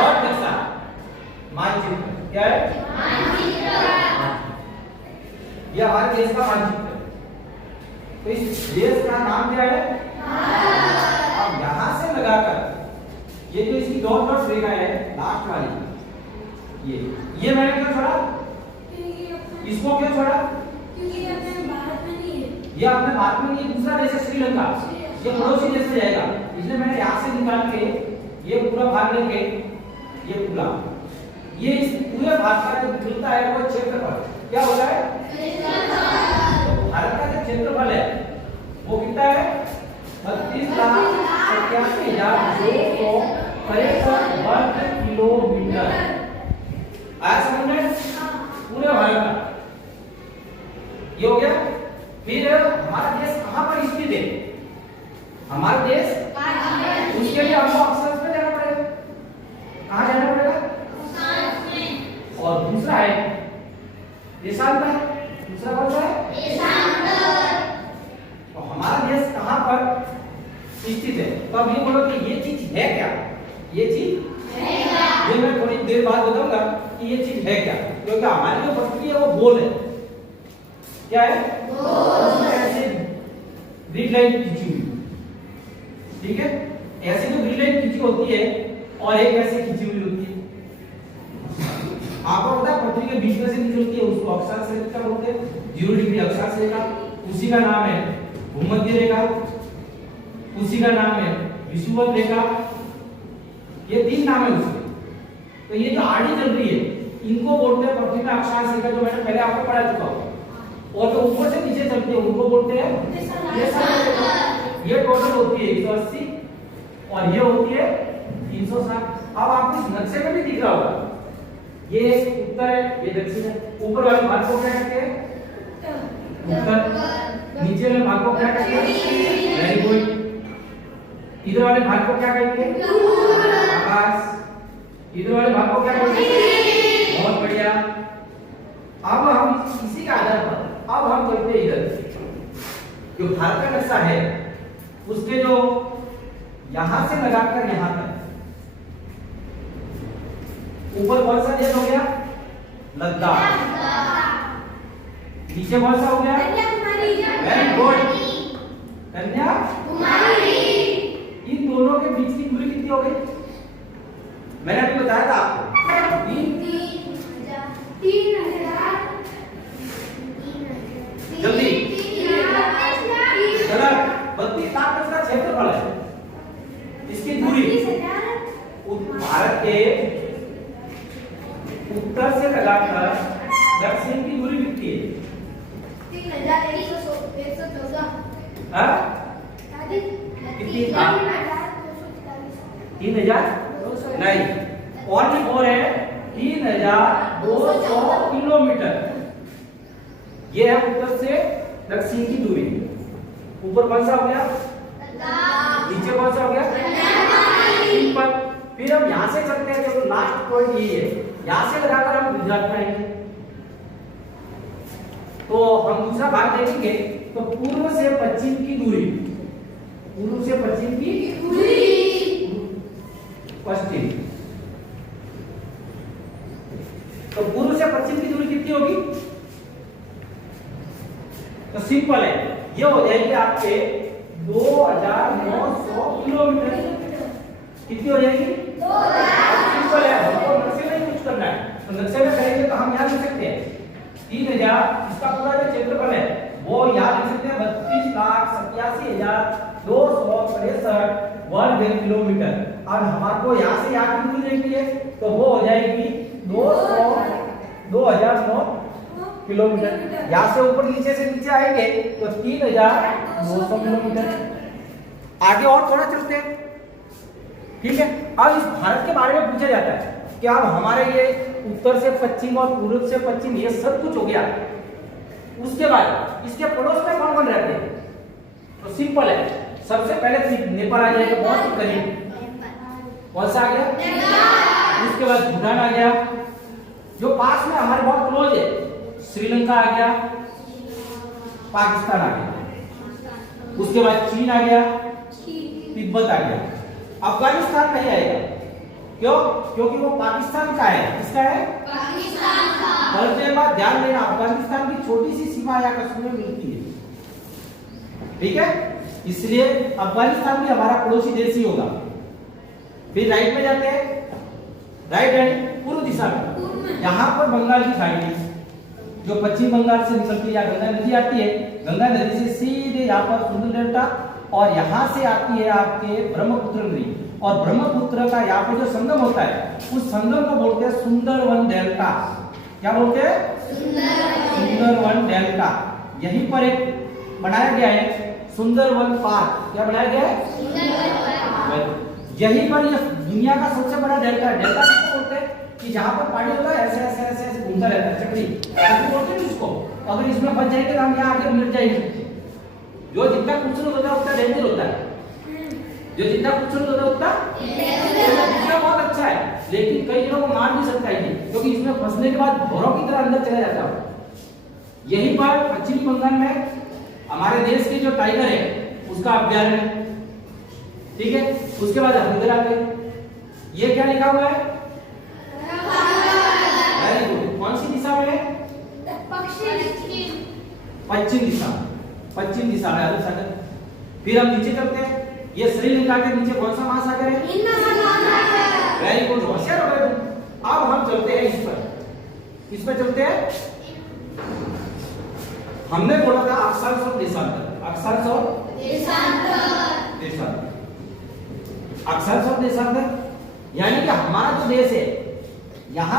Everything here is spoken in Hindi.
वर्ल्ड नक्शा, मानचित्र। क्या है? ये हमारे देश का मानचित्र है। तो इस देश का नाम क्या है? अब यहां से लगाकर ये जो इसकी डॉट डॉट रेखा है लास्ट वाली, ये मैंने क्यों छोड़ा? इसको क्यों छोड़ा? क्योंकि अपने भारत में नहीं है। ये अपने भारत में, ये दूसरा देश है श्रीलंका, ये पड़ोसी देश में जाएगा, इसलिए मैंने यहाँ से निकाल के ये पूरा भाग लेके ये पूरा, ये इस पूरे भारत का जो मिलता है वो क्षेत्रफल क्या होता है? भारत का जो क्षेत्रफल है वो कितना है? 32,87,263 वर्ग किलोमीटर। आया समझ में? पूरे भारत का ये हो गया। फिर हमारा देश कहाँ पर स्थित है? हमारा देश, उसके लिए हमको अक्षांश में जाना पड़ेगा। कहाँ जाना पड़ेगा? और दूसरा है देशांतर। दूसरा कौन सा है? तो हमारा देश कहाँ पर स्थित है? तो अब ये बोलो कि ये चीज है क्या? ये चीज ये मैं थोड़ी देर बाद बताऊंगा कि ये चीज है क्या, क्योंकि हमारी जो वस्तु है वो गोल है। क्या है? ऐसे ग्रिड लाइन खींची हुई, ठीक है? ऐसे जो ग्रिड लाइन खींची होती है और एक ऐसे खींची हुई होती है। आपको पता है पृथ्वी के बीच में से निकलती है, उसको अक्षांश रेखा बोलते हैं। 0 डिग्री अक्षांश रेखा, उसी का नाम है भूमध्य रेखा, उसी का नाम है विषुवत रेखा। ये 3 नाम है उसके। तो ये जो आड़ी चल रही है इनको बोलते हैं पृथ्वी का अक्षांश रेखा, जो मैंने पहले आपको पढ़ा चुका हूं। और जो ऊपर से नीचे चलती है उनको बोलते हैं देशांतर। ये टोटल होती है 180 और ये होती है 360। अब आपको इस नक्शे में भी दिख रहा होगा, ये उत्तर है, ये दक्षिण है। ऊपर वाले भाग को क्या कहते हैं? उत्तर। नीचे वाले भाग को क्या कहते हैं? Very good. इधर वाले भाग को क्या कहते हैं? आकाश। इधर वाले भाग को क्या कहते हैं? बहुत बढ़िया। अब हम इसी के आधार पर अब हम करते हैं इधर जो भारत का नक्शा है उसके जो यहां से लगाकर यहां तक, ऊपर कौन सा देश हो गया? लद्दाख। नीचे कौन सा हो गया? Very good, Kanyakumari. इन दोनों के बीच की दूरी कितनी हो गई? मैंने अभी बताया था आपको 3,000। जल्दी गलत। 32 लाख का क्षेत्रफल है। इसकी दूरी भारत के उत्तर से लगाकर दक्षिण की दूरी कितनी है? 3,114। हाँ? कितनी? 3,000 नहीं, ओनली 4 है। 3,200 किलोमीटर ये है उत्तर से दक्षिण की दूरी। ऊपर कौन सा हो गया? नीचे कौन सा हो गया? सिंपल। फिर हम यहां से चलते हैं, चलो लास्ट पॉइंट ये है, यहां से लगाकर हम गुजरात में आएंगे। तो हम दूसरा भाग देखेंगे। तो पूर्व से पश्चिम की दूरी, पूर्व से पश्चिम की दूरी, पश्चिम। तो पूर्व से पश्चिम की दूरी कितनी होगी? तो सिंपल है, ये हो जाएगी आपके 2,900 किलोमीटर। कितनी हो जाएगी? 2,000। सिंपल है, हमको नक्शे में कुछ करना है। तो नक्शे में करेंगे तो हम याद लिख सकते हैं 3,000। इसका पूरा जो क्षेत्रफल है वो याद लिख सकते हैं 32,87,263 वर्ग किलोमीटर। और हमारे को यहाँ से यहाँ की दूरी देखनी है तो वो हो जाएगी 2,009 किलोमीटर। यहाँ से ऊपर नीचे से नीचे आएंगे तो 3,900 किलोमीटर। आगे और थोड़ा चलते हैं, ठीक है? अब इस भारत के बारे में पूछा जाता है कि अब हमारे ये उत्तर से पश्चिम और पूर्व से पश्चिम ये सब कुछ हो गया, उसके बाद इसके पड़ोस में कौन कौन रहते हैं? तो सिंपल है, सबसे पहले नेपाल आ जाएगा, बहुत ही करीब। कौन सा आ गया? उसके बाद भूटान आ गया, जो पास में हमारे बहुत क्लोज है। श्रीलंका आ गया, पाकिस्तान आ गया, उसके बाद चीन आ गया, तिब्बत आ गया। अफगानिस्तान नहीं आएगा क्यों? क्योंकि वो पाकिस्तान का है। किसका है? पाकिस्तान का। पलटने के बाद ध्यान देना, अफगानिस्तान की छोटी सी सीमा यहाँ कश्मीर में मिलती है। ठीक है, इसलिए अफगानिस्तान भी हमारा पड़ोसी देश ही होगा। फिर राइट में जाते हैं, राइट यानी पूर्व दिशा में। यहाँ पर बंगाल की खाड़ी जो पश्चिम बंगाल से निकलती है, गंगा नदी आती है। गंगा नदी से सीधे यहाँ पर सुंदर डेल्टा, और यहाँ से आती है आपके ब्रह्मपुत्र नदी, और ब्रह्मपुत्र का यहाँ पे जो संगम होता है, उस संगम को बोलते हैं सुंदरवन डेल्टा। क्या बोलते हैं? सुंदरवन डेल्टा। यहीं पर एक बनाया गया है सुंदरवन पार्क। क्या बनाया गया है? यहीं पर यह दुनिया का सबसे बड़ा डेल्टा है। डेल्टा किसको बोलते हैं? कि जहां पर पानी होता है ऐसे ऐसे ऐसे ऐसे घूमता रहता है, चक्री बोलते हैं इसको। अगर इसमें फंस जाएंगे तो हम यहाँ आके मिट जाएंगे। जो जितना खूबसूरत होता है उतना डेंजर होता है, जो जितना खूबसूरत होता है उतना बहुत अच्छा है, लेकिन कई जनों को मार भी सकता है ये, क्योंकि इसमें फंसने के बाद घोड़ों की तरह अंदर चला जाता है। यही पर पश्चिमी बंगाल में हमारे देश के जो टाइगर है उसका अभ्यारण्य। ठीक है, उसके बाद हम इधर आते हैं, ये क्या लिखा हुआ है? Very good. कौन सी दिशा में है? पश्चिम दिशा। पश्चिम दिशा में अरब सागर। फिर हम नीचे चलते हैं, ये श्रीलंका के नीचे कौन सा महासागर है? वेरी गुड, होशियार हो गए तुम। अब हम चलते हैं इस पर चलते हैं। हमने बोला था अक्षांश और देशांतर। अक्षांश और देशांतर। अक्षांश और देशांतर यानी कि हमारा जो देश है